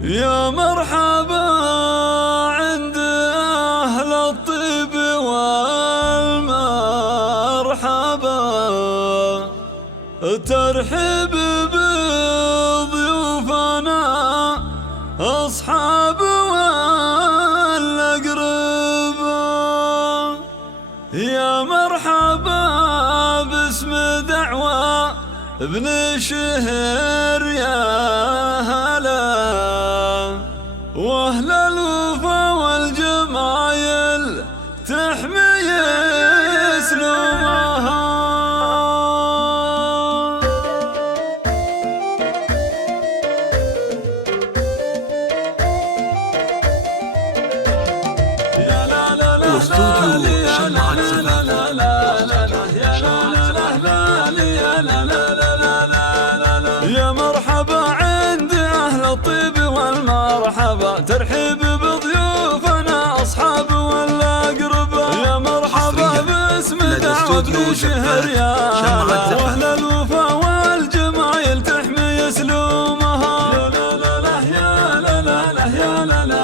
يا مرحبا عند أهل الطيب والمرحبا، ترحب بضيوفنا أصحاب والأقربا. يا مرحبا باسم دعوة ابن الشهر يا هلا، واهل الوفا والجمايل تحمي اسلوبها. يا لا لا لا واستوديو شمعة زفاف. يا مرحبا عند أهل الطيب والمرحبا، ترحيب بضيوفنا أصحاب والأقربا. يا مرحبا باسم دعوة ابن شهر يا هلا، وأهل الوفا والجمايل تحمي سلومها. يا لا لا لا يا لا لا لا يا لا لا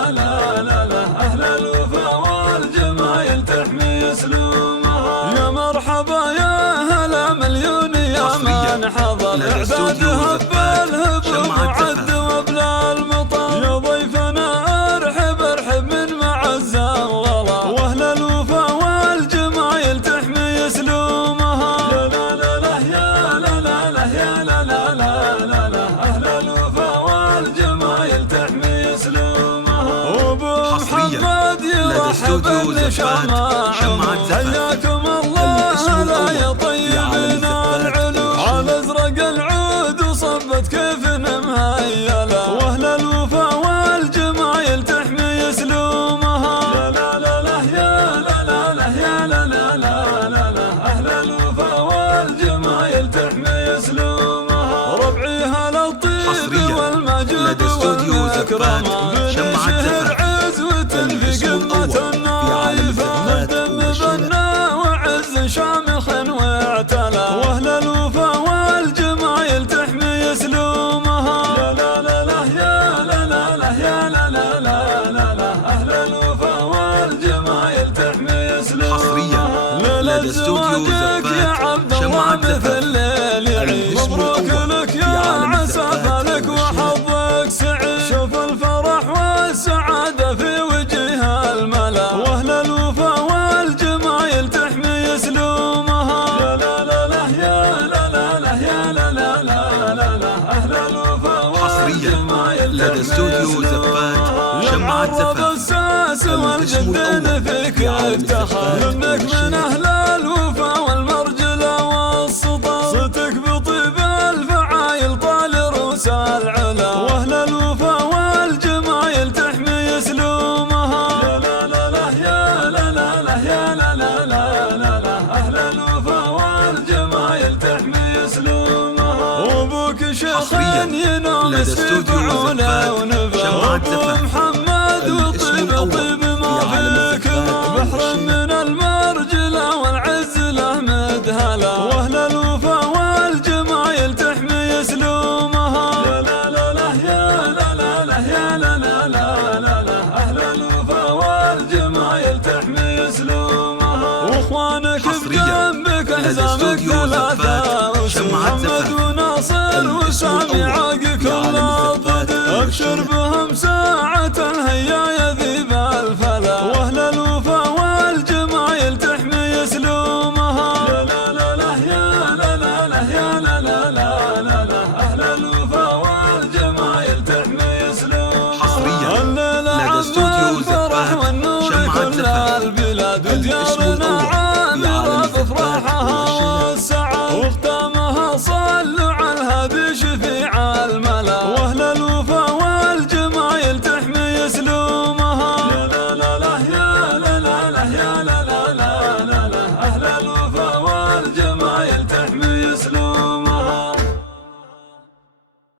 لا لا، أهل الوفا والجمايل تحمي سلومها. يا مرحبا يا هلا مليون يا من حضر إعدادها بالهب معد وبلا المطر. يا ضيفنا ارحب ارحب من معز الغلا، واهل الوفا والجمايل تحمي سلومها. يا لا لا لا يا لا لا لا يا لا لا لا لا، اهل الوفا والجمايل تحمي سلومها. وابو محمد يرحب بالشماعة، حياكم الله لا يا طيبنا العلوم. على ازرق العود وصبت كيف مهيلة، واهل الوفا والجمايل تحمي سلومها. يا لا لا لا يا لا لا لا يا لا لا لا لا، اهل الوفا والجمايل تحمي سلومها. ربعي هلا الطيب والمجد والمكرمة، بن شهر عزوة في قمة النايفة، مردم بنا وعز شامخ واعتلى، واهل الوفا والجمايل تحمي سلومها. يا لا لا لا يا لا لا لا يا لا لا لا لا، اهل الوفا والجمايل تحمي سلومها. ليلة زواجك يا عبد الله مثل ليل يعيش، مبروك لك يا عسى فلك وحظك سعيد. شوف الفرح والسعادة في وجه الملا، واهل الوفا والجمايل تحمي سلومها. يا لا لا لا يا لا لا لا يا لا لا لا، اهل الوفا والجمايل لدى استوديو زفات شمعة زفاف. الساس والجدين فيك افتخر، منك من اهل الوفا والمرجله والسطر. صوتك بطيب الفعايل طال رؤوس العلا، واهل الوفا والجمايل تحمي سلومها. يا لا لا لا يا لا لا لا يا لا لا لا، اهل الوفا والجمايل تحمي سلومها. وابوك شيخ ينومس في فعوله ونفا، وابو محمد والطيب طيب ما فيك، بحر من المرجله والعز له مدهله، واهل الوفا والجمايل تحمي سلومها. يا لا لا لا يا لا لا لا يا لا لا لا، اهل الوفا والجمايل تحمي سلومها. واخوانك بجنبك احزامك ثلاثه، محمد وناصر وسامي عاق كل الضد، ابشر بهم ساعة هيا يا ذيب الفلا، واهل الوفا والجمايل تحمي سلومها. يا لا لا لا يا لا لا لا يا لا لا لا، اهل الوفا والجمايل تحمي سلومها. الليلة عم الفرح والنور كل البلاد،